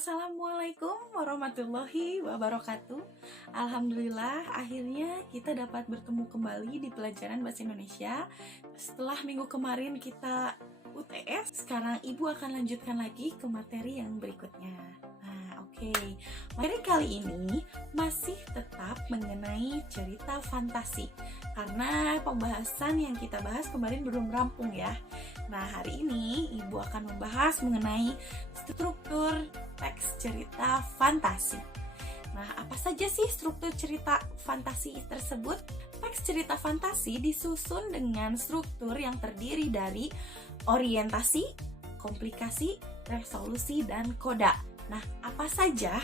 Assalamualaikum warahmatullahi wabarakatuh. Alhamdulillah, akhirnya kita dapat bertemu kembali di pelajaran Bahasa Indonesia. Setelah minggu kemarin kita UTS, sekarang Ibu akan lanjutkan lagi ke materi yang berikutnya. Oke. Materi kali ini masih tetap mengenai cerita fantasi, karena pembahasan yang kita bahas kemarin belum rampung ya. Nah, hari ini Ibu akan membahas mengenai struktur teks cerita fantasi. Nah, apa saja sih struktur cerita fantasi tersebut? Teks cerita fantasi disusun dengan struktur yang terdiri dari orientasi, komplikasi, resolusi, dan koda. Nah, apa saja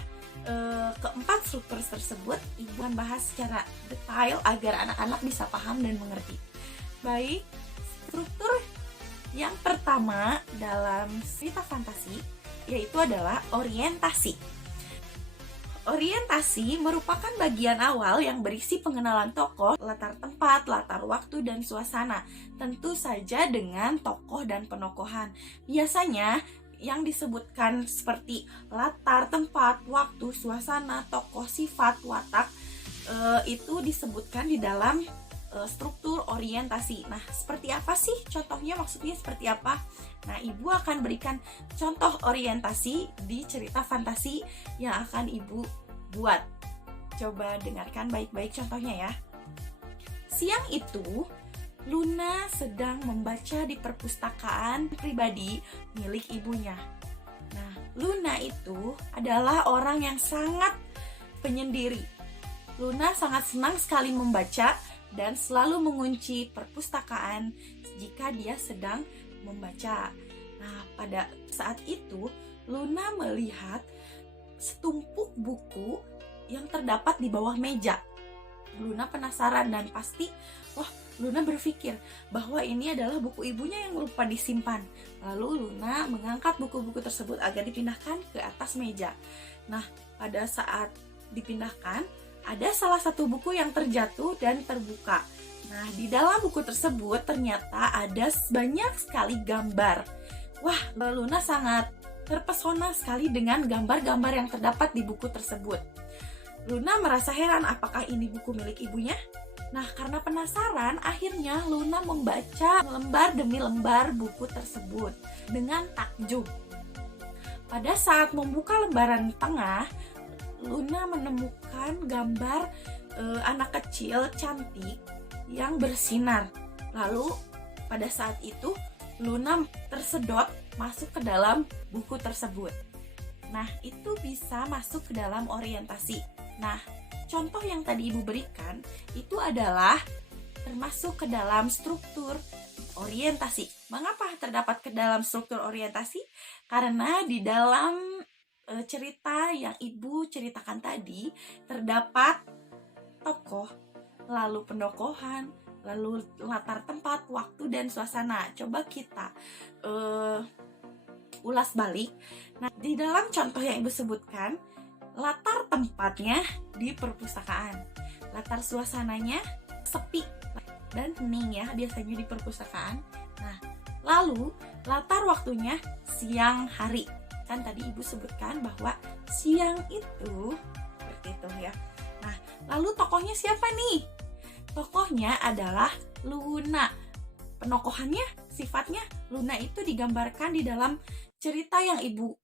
keempat struktur tersebut Ibu akan bahas secara detail agar anak-anak bisa paham dan mengerti. Baik, struktur yang pertama dalam cerita fantasi yaitu adalah orientasi. Orientasi merupakan bagian awal yang berisi pengenalan tokoh, latar tempat, latar waktu, dan suasana. Tentu saja dengan tokoh dan penokohan. Biasanya yang disebutkan seperti latar tempat, waktu, suasana, tokoh, sifat, watak, itu disebutkan di dalam struktur orientasi. Nah, seperti apa sih contohnya? Maksudnya seperti apa? Nah, Ibu akan berikan contoh orientasi di cerita fantasi yang akan Ibu buat. Coba dengarkan baik-baik contohnya ya. Siang itu, Luna sedang membaca di perpustakaan pribadi milik ibunya. Nah, Luna itu adalah orang yang sangat penyendiri. Luna sangat senang sekali membaca dan selalu mengunci perpustakaan jika dia sedang membaca. Nah, pada saat itu, Luna melihat setumpuk buku yang terdapat di bawah meja. Luna penasaran dan pasti, Luna berpikir bahwa ini adalah buku ibunya yang lupa disimpan. Lalu Luna mengangkat buku-buku tersebut agar dipindahkan ke atas meja. Nah, pada saat dipindahkan, ada salah satu buku yang terjatuh dan terbuka. Nah, di dalam buku tersebut ternyata ada banyak sekali gambar. Wah, Luna sangat terpesona sekali dengan gambar-gambar yang terdapat di buku tersebut. Luna merasa heran, apakah ini buku milik ibunya? Nah, karena penasaran, akhirnya Luna membaca lembar demi lembar buku tersebut dengan takjub. Pada saat membuka lembaran tengah, Luna menemukan gambar anak kecil cantik yang bersinar. Lalu, pada saat itu, Luna tersedot masuk ke dalam buku tersebut. Nah, itu bisa masuk ke dalam orientasi. Nah, contoh yang tadi Ibu berikan itu adalah termasuk ke dalam struktur orientasi. Mengapa terdapat ke dalam struktur orientasi? Karena di dalam cerita yang Ibu ceritakan tadi terdapat tokoh, lalu penokohan, lalu latar tempat, waktu, dan suasana. Coba kita ulas balik. Nah, di dalam contoh yang Ibu sebutkan, latar tempatnya di perpustakaan, latar suasananya sepi dan hening ya biasanya di perpustakaan. Nah, lalu latar waktunya siang hari. Kan tadi Ibu sebutkan bahwa siang itu seperti itu ya. Nah, lalu tokohnya siapa nih? Tokohnya adalah Luna. Penokohannya, sifatnya Luna itu digambarkan di dalam cerita yang Ibu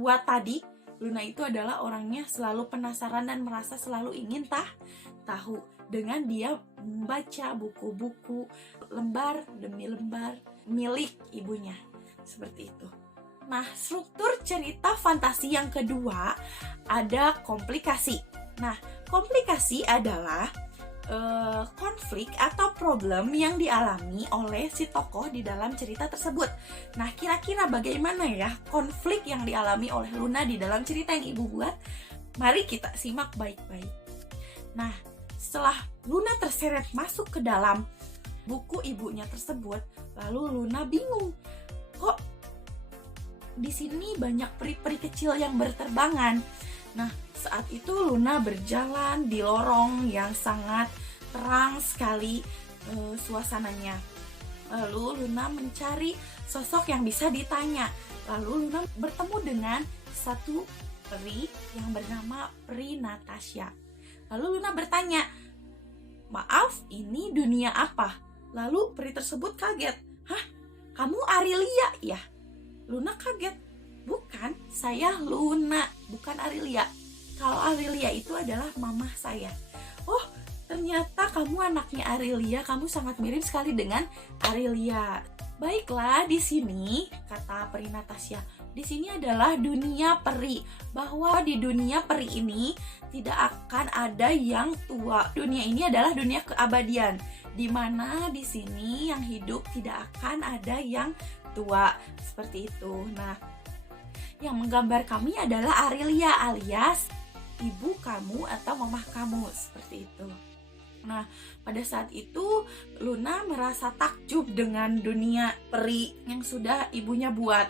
buat tadi. Luna itu adalah orangnya selalu penasaran dan merasa selalu ingin tahu dengan dia membaca buku-buku lembar demi lembar milik ibunya. Seperti itu. Nah, struktur cerita fantasi yang kedua ada komplikasi. Nah, komplikasi adalah konflik atau problem yang dialami oleh si tokoh di dalam cerita tersebut. Nah, kira-kira bagaimana ya konflik yang dialami oleh Luna di dalam cerita yang Ibu buat? Mari kita simak baik-baik. Nah, setelah Luna terseret masuk ke dalam buku ibunya tersebut, lalu Luna bingung. Kok di sini banyak peri-peri kecil yang berterbangan? Nah, saat itu Luna berjalan di lorong yang sangat terang sekali suasananya. Lalu Luna mencari sosok yang bisa ditanya. Lalu Luna bertemu dengan satu peri yang bernama Peri Natasha. Lalu Luna bertanya, "Maaf, ini dunia apa?" Lalu peri tersebut kaget. "Hah, kamu Arilia ya?" Luna kaget. "Bukan, saya Luna, bukan Arilia. Kalau Arilia itu adalah mamah saya." "Oh, ternyata kamu anaknya Arilia, kamu sangat mirip sekali dengan Arilia." "Baiklah, di sini," kata Peri Natasha, "di sini adalah dunia peri. Bahwa di dunia peri ini tidak akan ada yang tua. Dunia ini adalah dunia keabadian, di mana di sini yang hidup tidak akan ada yang tua." Seperti itu. Nah, yang menggambar kami adalah Arilia alias ibu kamu atau mamah kamu, seperti itu. Nah, pada saat itu Luna merasa takjub dengan dunia peri yang sudah ibunya buat.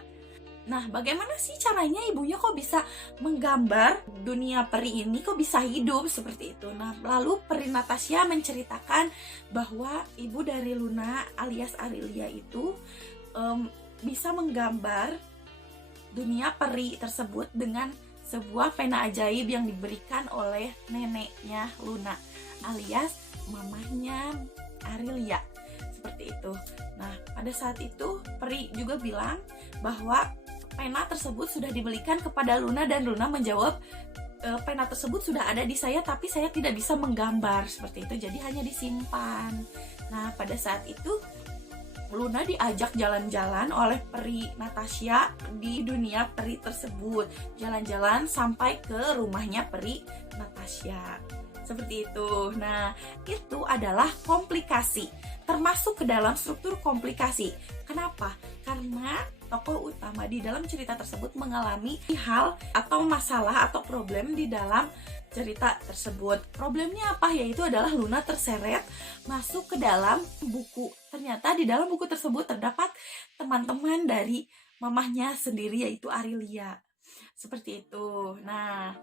Nah, bagaimana sih caranya ibunya kok bisa menggambar dunia peri ini, kok bisa hidup seperti itu? Nah, lalu Peri Natasha menceritakan bahwa ibu dari Luna alias Arilia itu bisa menggambar dunia peri tersebut dengan sebuah pena ajaib yang diberikan oleh neneknya Luna alias mamahnya Arilia, seperti itu. Nah, pada saat itu peri juga bilang bahwa pena tersebut sudah dibelikan kepada Luna dan Luna menjawab, "Pena tersebut sudah ada di saya, tapi saya tidak bisa menggambar," seperti itu, jadi hanya disimpan. Nah, pada saat itu Luna diajak jalan-jalan oleh Peri Natasha di dunia peri tersebut. Jalan-jalan sampai ke rumahnya Peri Natasha. Seperti itu. Nah, itu adalah komplikasi. Termasuk ke dalam struktur komplikasi. Kenapa? Karena tokoh utama di dalam cerita tersebut mengalami hal atau masalah atau problem di dalam cerita tersebut. Problemnya apa? Yaitu adalah Luna terseret masuk ke dalam buku. Ternyata di dalam buku tersebut terdapat teman-teman dari mamahnya sendiri, yaitu Arilia. Seperti itu. Nah,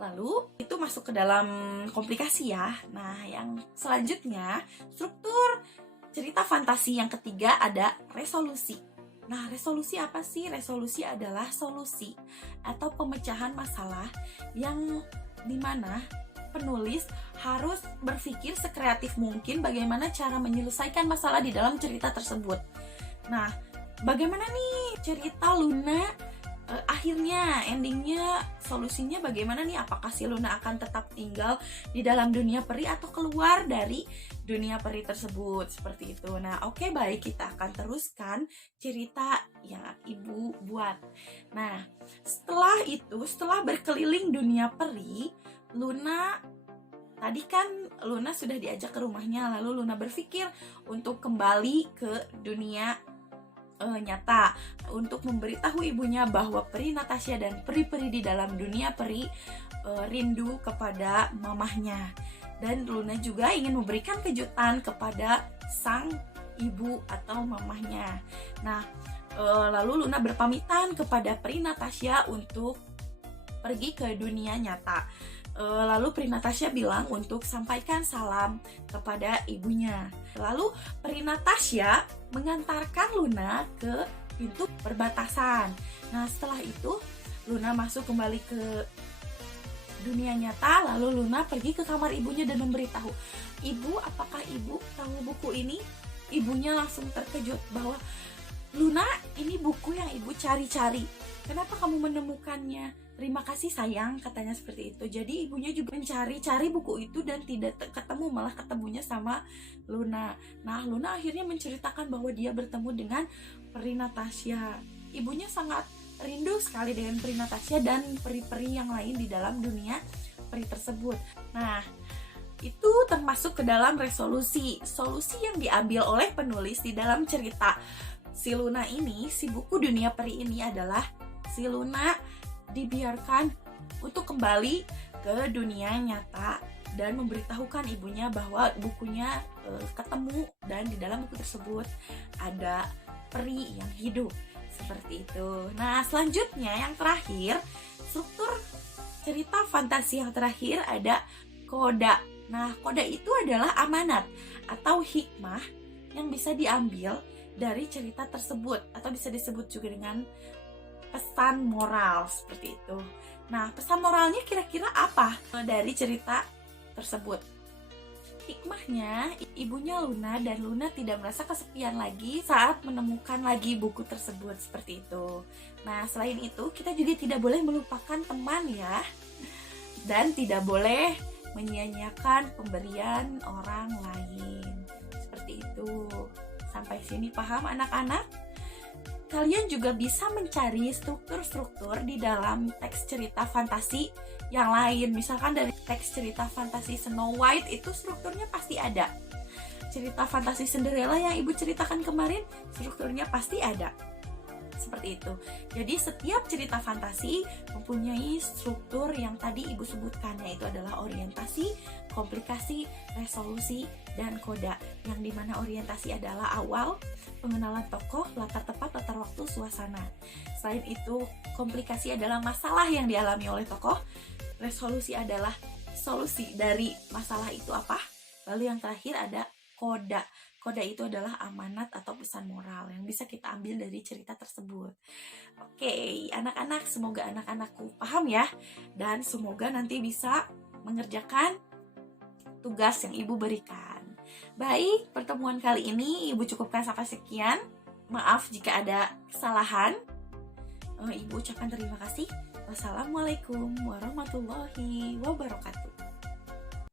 lalu itu masuk ke dalam komplikasi ya. Nah, yang selanjutnya struktur cerita fantasi yang ketiga ada resolusi. Nah, resolusi apa sih? Resolusi adalah solusi atau pemecahan masalah yang dimana penulis harus berpikir sekreatif mungkin bagaimana cara menyelesaikan masalah di dalam cerita tersebut. Nah, bagaimana nih cerita Luna akhirnya, endingnya, solusinya bagaimana nih? Apakah si Luna akan tetap tinggal di dalam dunia peri atau keluar dari dunia peri tersebut? Seperti itu. Nah, oke, baik, kita akan teruskan cerita yang ibu buat. Nah, setelah itu, setelah berkeliling dunia peri, Luna tadi kan Luna sudah diajak ke rumahnya, lalu Luna berpikir untuk kembali ke dunia nyata untuk memberitahu ibunya bahwa Peri Natasha dan peri-peri di dalam dunia peri rindu kepada mamahnya, dan Luna juga ingin memberikan kejutan kepada sang ibu atau mamahnya. Nah, lalu Luna berpamitan kepada Peri Natasha untuk pergi ke dunia nyata. Lalu Peri Natasha bilang untuk sampaikan salam kepada ibunya. Lalu Peri Natasha mengantarkan Luna ke pintu perbatasan. Nah, setelah itu Luna masuk kembali ke dunia nyata. Lalu Luna pergi ke kamar ibunya dan memberitahu, "Ibu, apakah ibu tahu buku ini?" Ibunya langsung terkejut bahwa, "Luna, ini buku yang ibu cari-cari. Kenapa kamu menemukannya?" "Terima kasih sayang," katanya seperti itu. Jadi ibunya juga mencari-cari buku itu dan tidak ketemu, malah ketemunya sama Luna. Nah, Luna akhirnya menceritakan bahwa dia bertemu dengan Peri Natasha. Ibunya sangat rindu sekali dengan Peri Natasha dan peri-peri yang lain di dalam dunia peri tersebut. Nah, itu termasuk ke dalam resolusi. Solusi yang diambil oleh penulis di dalam cerita si Luna ini, si buku dunia peri ini adalah si Luna dibiarkan untuk kembali ke dunia nyata dan memberitahukan ibunya bahwa bukunya ketemu dan di dalam buku tersebut ada peri yang hidup, seperti itu. Nah, selanjutnya yang terakhir, struktur cerita fantasi yang terakhir ada koda. Nah, koda itu adalah amanat atau hikmah yang bisa diambil dari cerita tersebut atau bisa disebut juga dengan pesan moral seperti itu. Nah, pesan moralnya kira-kira apa dari cerita tersebut? Hikmahnya, ibunya Luna dan Luna tidak merasa kesepian lagi saat menemukan lagi buku tersebut seperti itu. Nah, selain itu, kita juga tidak boleh melupakan teman ya. Dan tidak boleh menyia-nyiakan pemberian orang lain. Seperti itu. Sampai sini paham anak-anak? Kalian juga bisa mencari struktur-struktur di dalam teks cerita fantasi yang lain. Misalkan dari teks cerita fantasi Snow White itu strukturnya pasti ada. Cerita fantasi Cinderella yang ibu ceritakan kemarin, strukturnya pasti ada. Seperti itu. Jadi setiap cerita fantasi mempunyai struktur yang tadi ibu sebutkan, yaitu adalah orientasi, komplikasi, resolusi, dan koda. Yang dimana orientasi adalah awal, pengenalan tokoh, latar tepat, latar waktu, suasana. Selain itu, komplikasi adalah masalah yang dialami oleh tokoh. Resolusi adalah solusi dari masalah itu apa. Lalu yang terakhir ada koda. Koda itu adalah amanat atau pesan moral yang bisa kita ambil dari cerita tersebut. Oke, anak-anak, semoga anak-anakku paham ya. Dan semoga nanti bisa mengerjakan tugas yang ibu berikan. Baik, pertemuan kali ini ibu cukupkan sampai sekian. Maaf jika ada kesalahan. Ibu ucapkan terima kasih. Wassalamualaikum warahmatullahi wabarakatuh.